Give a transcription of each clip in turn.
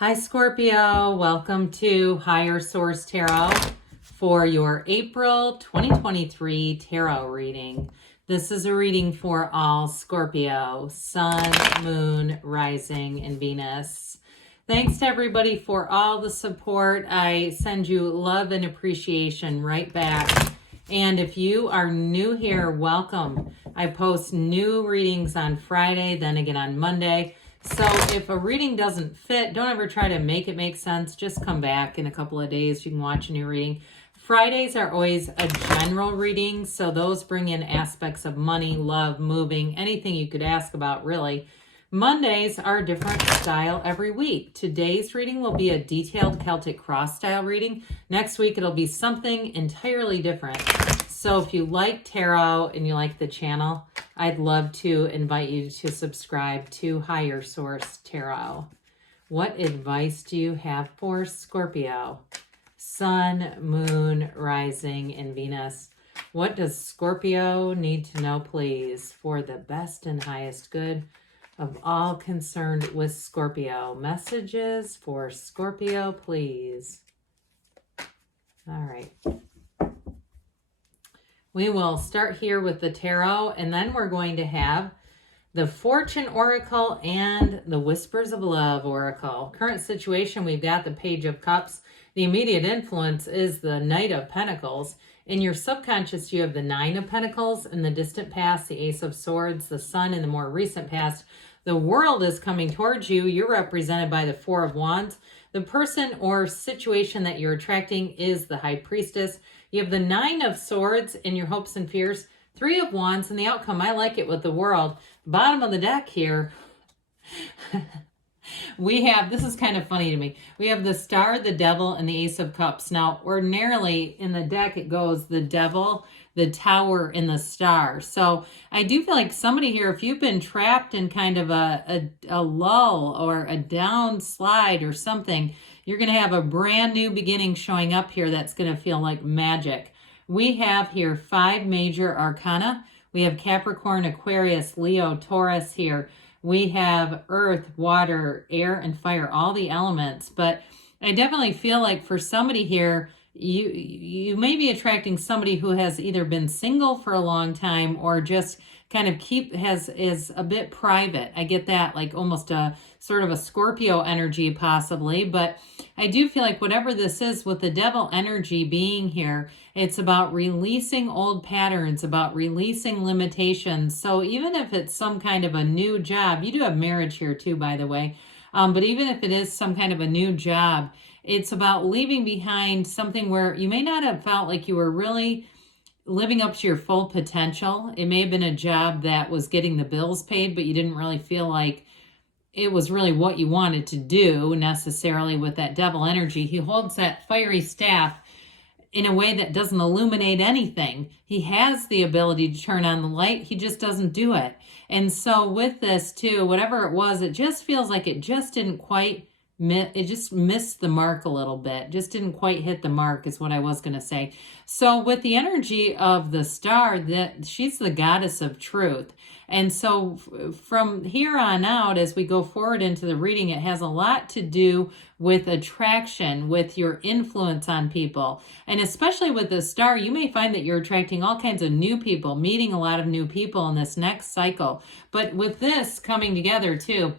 Hi Scorpio, welcome to Higher Source Tarot for your April 2023 tarot reading. This is a reading for all Scorpio, Sun, Moon, Rising, and Venus. Thanks to everybody for all the support. I send you love and appreciation right back. And if you are new here, welcome. I post new readings on Friday, then again on Monday. So if a reading doesn't fit, don't ever try to make it make sense. Just come back in a couple of days. You can watch a new reading. Fridays are always a general reading, so those bring in aspects of money, love, moving, anything you could ask about, really. Mondays are a different style every week. Today's reading will be a detailed Celtic cross style reading. Next week, it'll be something entirely different. So if you like tarot and you like the channel, I'd love to invite you to subscribe to Higher Source Tarot. What advice do you have for Scorpio? Sun, Moon, Rising, and Venus. What does Scorpio need to know, please, for the best and highest good of all concerned with Scorpio? Messages for Scorpio, please. All right. We will start here with the tarot, and then we're going to have the Fortune Oracle and the Whispers of Love Oracle. Current situation, we've got the Page of Cups. The immediate influence is the Knight of Pentacles. In your subconscious, you have the Nine of Pentacles. In the distant past, the Ace of Swords, the Sun. In the more recent past, the world is coming towards you. You're represented by the Four of Wands. The person or situation that you're attracting is the High Priestess. You have the Nine of Swords in your hopes and fears, Three of Wands, and the outcome. I like it with the World. Bottom of the deck here, we have, this is kind of funny to me, we have the Star, the Devil, and the Ace of Cups. Now, ordinarily in the deck, it goes the Devil, the Tower, and the Star. So I do feel like somebody here, if you've been trapped in kind of a lull or a downslide or something, you're going to have a brand new beginning showing up here that's going to feel like magic. We have here 5 major arcana. We have Capricorn, Aquarius, Leo, Taurus here. We have earth, water, air, and fire, all the elements. But I definitely feel like for somebody here, you may be attracting somebody who has either been single for a long time or just kind of is a bit private. I get that, like almost a sort of a Scorpio energy possibly, but I do feel like whatever this is, with the Devil energy being here, it's about releasing old patterns, about releasing limitations. So even if it's some kind of a new job, you do have marriage here too, by the way, but even if it is some kind of a new job, it's about leaving behind something where you may not have felt like you were really living up to your full potential. It may have been a job that was getting the bills paid, but you didn't really feel like it was really what you wanted to do necessarily with that Devil energy. He holds that fiery staff in a way that doesn't illuminate anything. He has the ability to turn on the light. He just doesn't do it. And so with this too, whatever it was, it just feels like it just didn't quite it just missed the mark a little bit. Just didn't quite hit the mark is what I was going to say. So with the energy of the Star, that she's the goddess of truth. And so from here on out, as we go forward into the reading, it has a lot to do with attraction, with your influence on people. And especially with the Star, you may find that you're attracting all kinds of new people, meeting a lot of new people in this next cycle. But with this coming together too,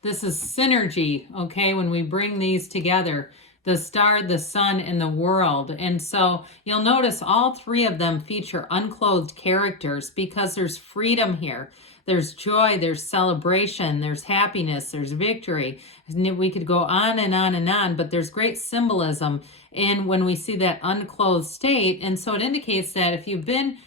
this is synergy, okay, when we bring these together, the Star, the Sun, and the World. And so you'll notice all 3 of them feature unclothed characters because there's freedom here. There's joy, there's celebration, there's happiness, there's victory. We could go on and on and on, but there's great symbolism in when we see that unclothed state. And so it indicates that if you've been,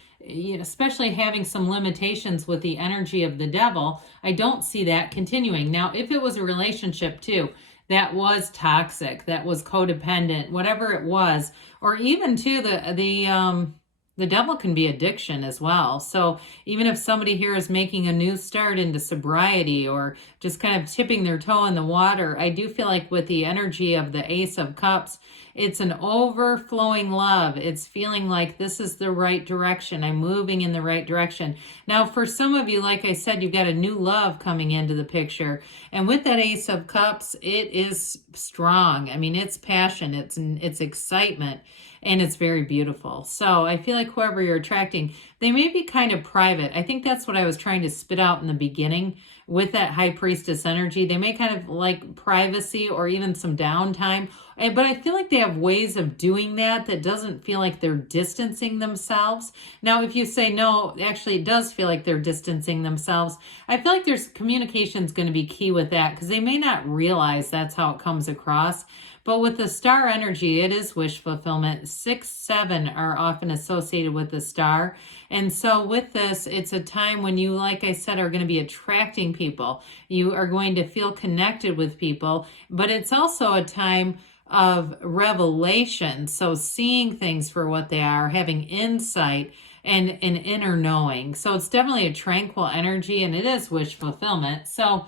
especially having some limitations with the energy of the Devil, I don't see that continuing. Now, if it was a relationship too, that was toxic, that was codependent, whatever it was, or even too the the devil can be addiction as well. So even if somebody here is making a new start into sobriety or just kind of tipping their toe in the water, I do feel like with the energy of the Ace of Cups, it's an overflowing love. It's feeling like this is the right direction. I'm moving in the right direction. Now, for some of you, like I said, you've got a new love coming into the picture. And with that Ace of Cups, it is strong. I mean, it's passion, it's excitement, and it's very beautiful. So I feel like whoever you're attracting, they may be kind of private. I think that's what I was trying to spit out in the beginning with that High Priestess energy. They may kind of like privacy or even some downtime, but I feel like they have ways of doing that doesn't feel like they're distancing themselves. Now, if you say, no, actually it does feel like they're distancing themselves, I feel like there's communication is going to be key with that, because they may not realize that's how it comes across. But with the star energy, it is wish fulfillment. 6, 7 are often associated with the star. And so with this, it's a time when you, like I said, are going to be attracting people. You are going to feel connected with people, but it's also a time of revelation. So seeing things for what they are, having insight and an inner knowing. So it's definitely a tranquil energy, and it is wish fulfillment. So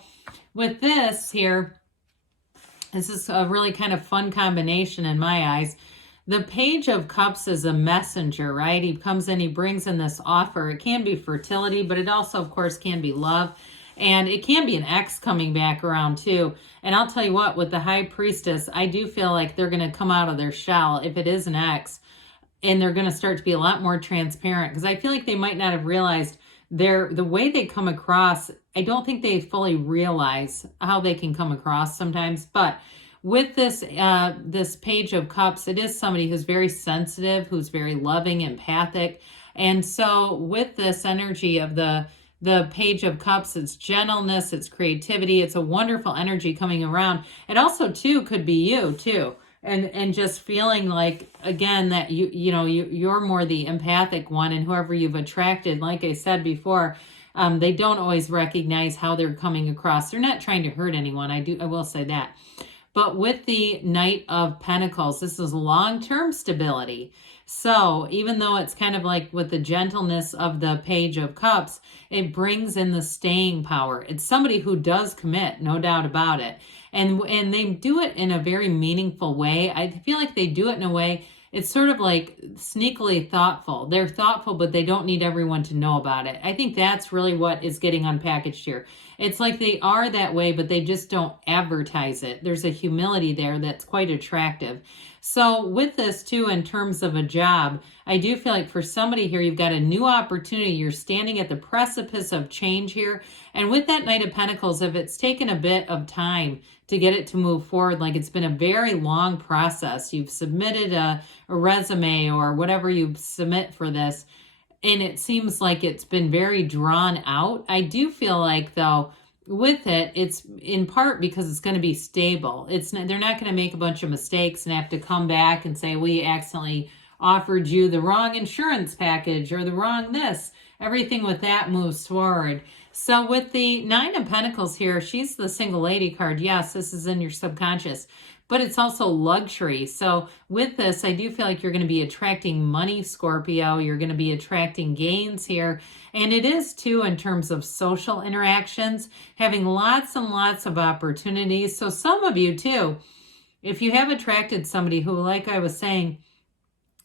with this here, this is a really kind of fun combination in my eyes. The Page of Cups is a messenger, right? He comes in, he brings in this offer. It can be fertility, but it also, of course, can be love. And it can be an ex coming back around too. And I'll tell you what, with the High Priestess, I do feel like they're going to come out of their shell if it is an ex. And they're going to start to be a lot more transparent, because I feel like they might not have realized the way they come across. I don't think they fully realize how they can come across sometimes. But with this this Page of Cups, it is somebody who's very sensitive, who's very loving, empathic. And so with this energy of the Page of Cups, it's gentleness, it's creativity, it's a wonderful energy coming around. It also too could be you too. And just feeling like, again, that you're more the empathic one, and whoever you've attracted, like I said before, they don't always recognize how they're coming across. They're not trying to hurt anyone. I will say that. But with the Knight of Pentacles, this is long-term stability. So even though it's kind of like with the gentleness of the Page of Cups, it brings in the staying power. It's somebody who does commit, no doubt about it. And they do it in a very meaningful way. I feel like they do it in a way, it's sort of like sneakily thoughtful. They're thoughtful, but they don't need everyone to know about it. I think that's really what is getting unpackaged here. It's like they are that way, but they just don't advertise it. There's a humility there that's quite attractive. So with this too, in terms of a job, I do feel like for somebody here, you've got a new opportunity. You're standing at the precipice of change here. And with that Knight of Pentacles, if it's taken a bit of time to get it to move forward, like it's been a very long process, you've submitted a resume or whatever you submit for this, and it seems like it's been very drawn out. I do feel like, though, with it, it's in part because it's going to be stable. They're not going to make a bunch of mistakes and have to come back and say, we accidentally offered you the wrong insurance package or the wrong this. Everything with that moves forward. So with the Nine of Pentacles here, she's the single lady card. Yes, this is in your subconscious, but it's also luxury. So with this, I do feel like you're going to be attracting money, Scorpio. You're going to be attracting gains here. And it is too in terms of social interactions, having lots and lots of opportunities. So some of you too, if you have attracted somebody who, like I was saying,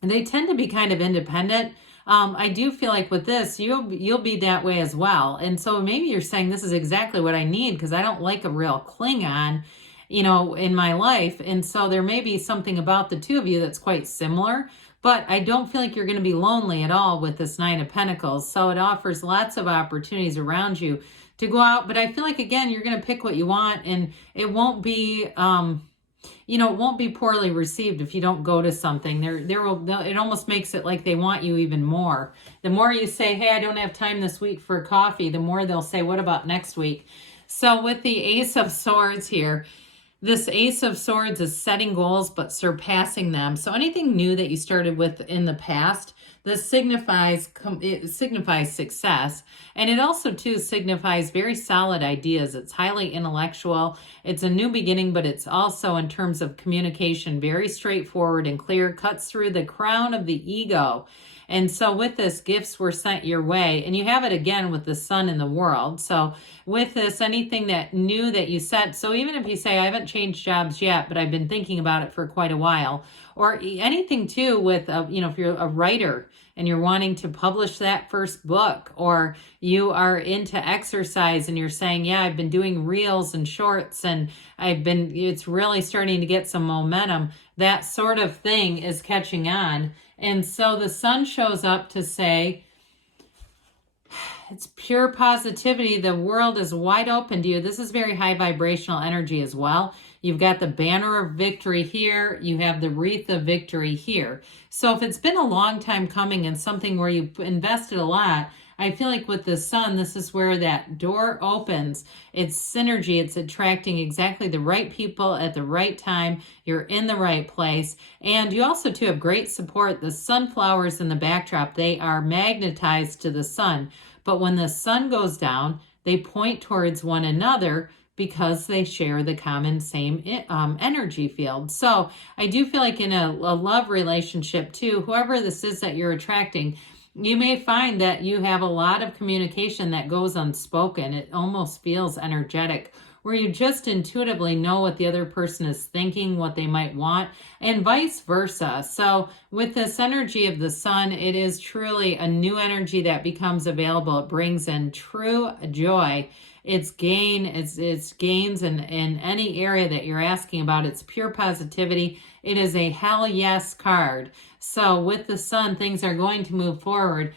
they tend to be kind of independent, I do feel like with this, you'll be that way as well. And so maybe you're saying, this is exactly what I need, because I don't like a real Klingon, in my life. And so there may be something about the two of you that's quite similar, but I don't feel like you're going to be lonely at all with this Nine of Pentacles. So it offers lots of opportunities around you to go out. But I feel like, again, you're going to pick what you want, and it won't be, it won't be poorly received if you don't go to something. It almost makes it like they want you even more. The more you say, hey, I don't have time this week for coffee, the more they'll say, what about next week? So with the Ace of Swords here, this Ace of Swords is setting goals but surpassing them. So anything new that you started with in the past, this signifies success. And it also too signifies very solid ideas. It's highly intellectual. It's a new beginning, but it's also, in terms of communication, very straightforward and clear, cuts through the crown of the ego. And so with this, gifts were sent your way, and you have it again with the sun in the world. So with this, anything that new that you set, so even if you say, I haven't changed jobs yet, but I've been thinking about it for quite a while, or anything too with, if you're a writer and you're wanting to publish that first book, or you are into exercise and you're saying, yeah, I've been doing reels and shorts and it's really starting to get some momentum, that sort of thing is catching on. And so the sun shows up to say, it's pure positivity. The world is wide open to you. This is very high vibrational energy as well. You've got the banner of victory here. You have the wreath of victory here. So if it's been a long time coming and something where you've invested a lot, I feel like with the sun, this is where that door opens. It's synergy. It's attracting exactly the right people at the right time. You're in the right place. And you also, too, have great support. The sunflowers in the backdrop, they are magnetized to the sun. But when the sun goes down, they point towards one another because they share the common same energy field. So I do feel like in a love relationship, too, whoever this is that you're attracting, you may find that you have a lot of communication that goes unspoken. It almost feels energetic, where you just intuitively know what the other person is thinking, what they might want, and vice versa. So with this energy of the sun, it is truly a new energy that becomes available. It brings in true joy. It's gains in any area that you're asking about. It's pure positivity. It is a hell yes card. So with the sun, things are going to move forward.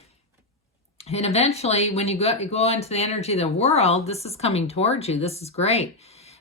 And eventually, when you go into the energy of the world, this is coming towards you. This is great.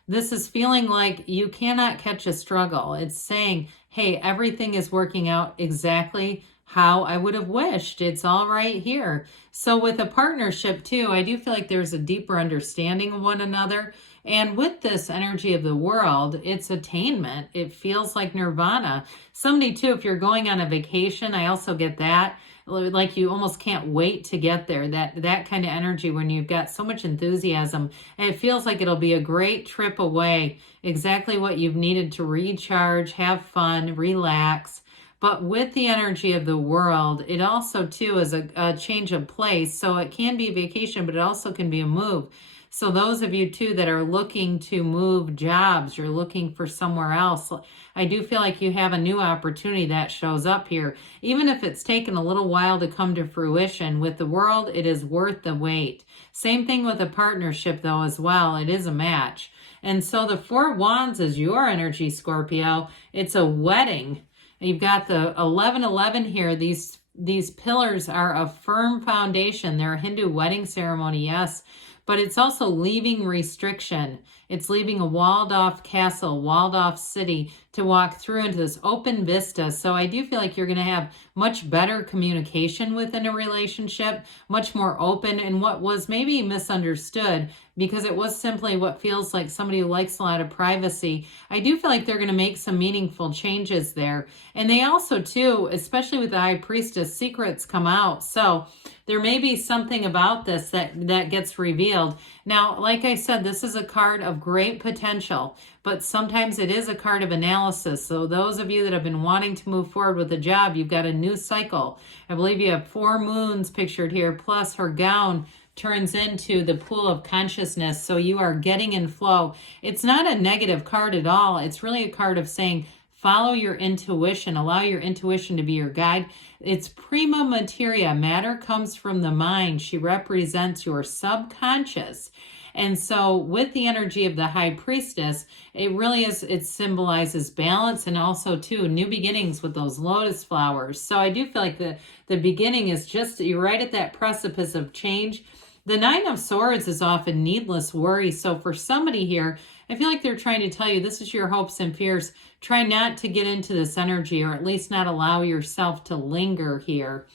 This is feeling like you cannot catch a struggle. It's saying, hey, everything is working out exactly how I would have wished. It's all right here. So with a partnership too, I do feel like there's a deeper understanding of one another. And with this energy of the world, it's attainment. It feels like nirvana. Somebody too, if you're going on a vacation, I also get that. Like you almost can't wait to get there. That kind of energy when you've got so much enthusiasm. And it feels like it'll be a great trip away. Exactly what you've needed to recharge, have fun, relax. But with the energy of the world, it also too is a change of place. So it can be a vacation, but it also can be a move. So those of you too that are looking to move jobs, you're looking for somewhere else, I do feel like you have a new opportunity that shows up here. Even if it's taken a little while to come to fruition, with the world, it is worth the wait. Same thing with a partnership though as well. It is a match. And so the Four of Wands is your energy, Scorpio. It's a wedding. You've got the 1111 here. These pillars are a firm foundation. They're a Hindu wedding ceremony, yes. But it's also leaving restriction. It's leaving a walled off castle, walled off city to walk through into this open vista. So I do feel like you're going to have much better communication within a relationship, much more open, and what was maybe misunderstood because it was simply what feels like somebody who likes a lot of privacy. I do feel like they're going to make some meaningful changes there. And they also too, especially with the High Priestess, secrets come out. So there may be something about this that gets revealed. Now, like I said, this is a card of great potential, but sometimes it is a card of analysis. So those of you that have been wanting to move forward with a job, you've got a new cycle. I believe you have 4 moons pictured here, plus her gown turns into the pool of consciousness. So you are getting in flow. It's not a negative card at all. It's really a card of saying, follow your intuition. Allow your intuition to be your guide. It's prima materia. Matter comes from the mind. She represents your subconscious. And so with the energy of the High Priestess, it really is, it symbolizes balance and also too new beginnings with those lotus flowers. So I do feel like the beginning is just, you're right at that precipice of change. The Nine of Swords is often needless worry. So for somebody here, I feel like they're trying to tell you this is your hopes and fears. Try not to get into this energy, or at least not allow yourself to linger here.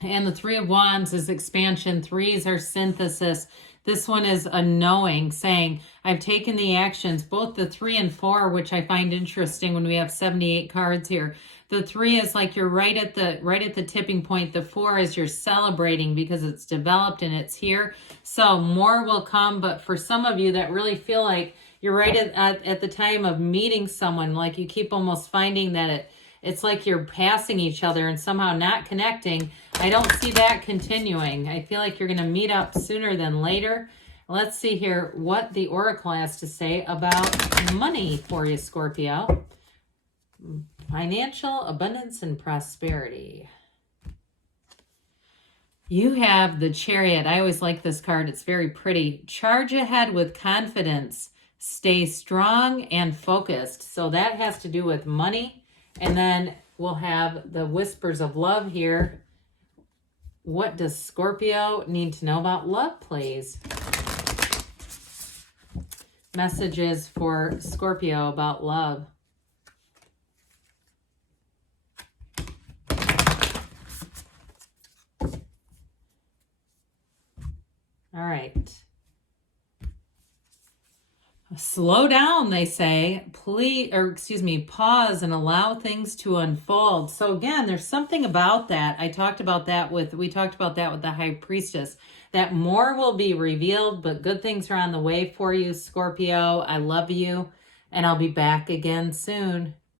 And the Three of Wands is expansion. Threes are synthesis. This one is a knowing, saying, I've taken the actions, both the 3 and 4, which I find interesting when we have 78 cards here. The 3 is like you're right at the tipping point. The 4 is you're celebrating because it's developed and it's here. So more will come, but for some of you that really feel like you're right at the time of meeting someone, like you keep almost finding that It's like you're passing each other and somehow not connecting. I don't see that continuing. I feel like you're going to meet up sooner than later. Let's see here what the Oracle has to say about money for you, Scorpio. Financial abundance and prosperity. You have the Chariot. I always like this card. It's very pretty. Charge ahead with confidence. Stay strong and focused. So that has to do with money. And then we'll have the whispers of love here. What does Scorpio need to know about love, please? Messages for Scorpio about love. All right. Slow down, they say. Please, or excuse me, pause and allow things to unfold. So again, there's something about that. We talked about that with the High Priestess, that more will be revealed, but good things are on the way for you, Scorpio. I love you, and I'll be back again soon.